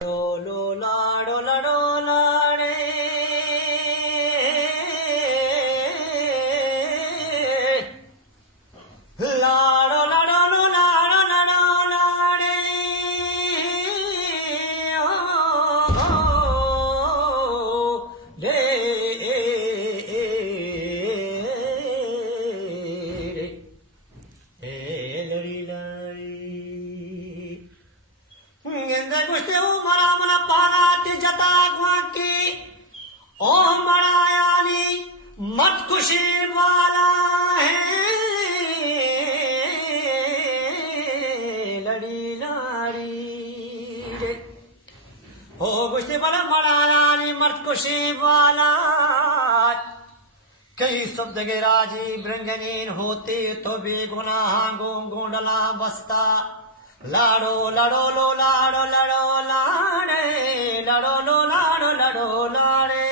लो लाडो लडो लाडे लाडो लडो लो लाडो लडो लाडे लड़ी लड़ी गेंदे गुस्ते मरा मना पाना जता की ओ मरायानी मत खुशी वाला है लड़ी लाड़ी रे ओ गुस्ते बड़ा मरायानी मत खुशी वाला कई शब्द के राजी ब्रंगनीन होते तो बेगुनाह गोंडला बसता लाडो लड़ो लो लाडो लड़ो लाडे लड़ो लो लाडो लड़ो लाडे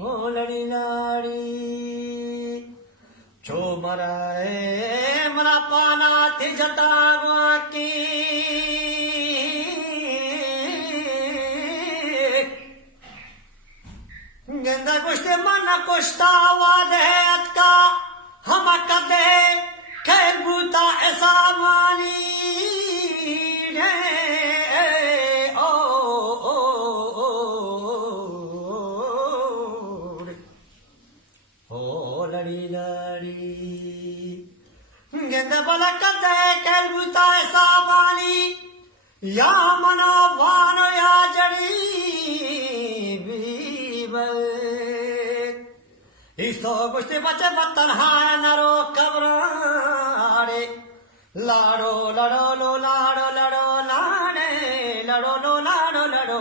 हो लड़ी लाड़ी जो मराए मरा पाना थी जता की गेंदा कुश्ते मन कुश्ता वादे अतका हम कदे खैर बूता ऐसा वाली ओ ओ ओ लड़ी लड़ी गेंदा बला कदे खैर बूता ऐसा वाली या मनो वानो या जड़ी इसो गुस्ते बचे बतन हार नरो कबराड़े लाडो लड़ो लो लाडो लड़ो लाडे लड़ो लो लाडो लड़ो